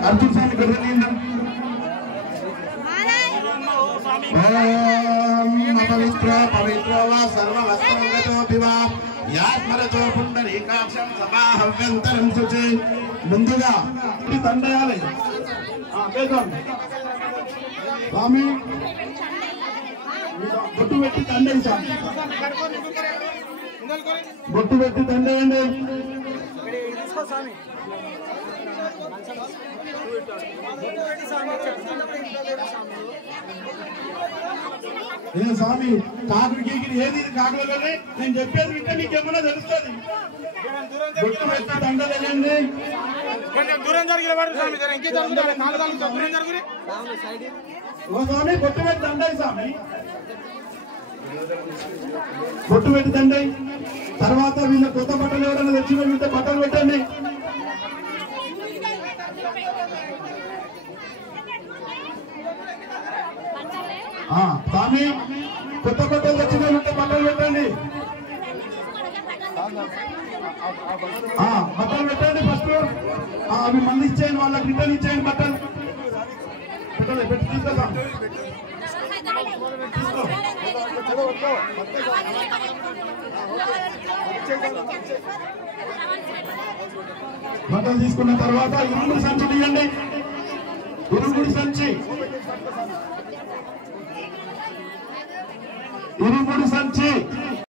अर्जुन स्वामी गढ़ पवित्र पवित्र वा सर्ववस्त्रंगतो वा यास्मरतो पुंडरीकाक्षं सभाहव्यंतरं शुचे ముందుగా ఈ దండయాలి వేదం స్వామి బొట్టు పెట్టి దండేసాం బొట్టు పెట్టి దండేయండి స్వామి కాకుడికి ఏది కాకులలోనే నేను చెప్పేది వింటే నీకేమన్నా తెలుస్తుంది బొట్టు పెట్టి దండలేయండి స్వామి బొట్టు పెట్టి దండాయి స్వామి బొట్టు పెట్టి దండాయి తర్వాత వీళ్ళ కొత్త బట్టలు ఎవరైనా తెచ్చిన వీళ్ళ బట్టలు పెట్టండి స్వామి కొత్త బట్టలు తెచ్చిన వీళ్ళ బట్టలు పెట్టండి బట్టలు పెట్టండి ఫస్ట్ అవి మళ్ళీ ఇచ్చేయండి వాళ్ళకి రిటర్న్ ఇచ్చేయండి బట్టలు పెట్టండి పెట్టి తీసుకెళ్తాం బట్టలు తీసుకున్న తర్వాత ఇరుముడి సంచి తీయండి ఇరుముడి సంచి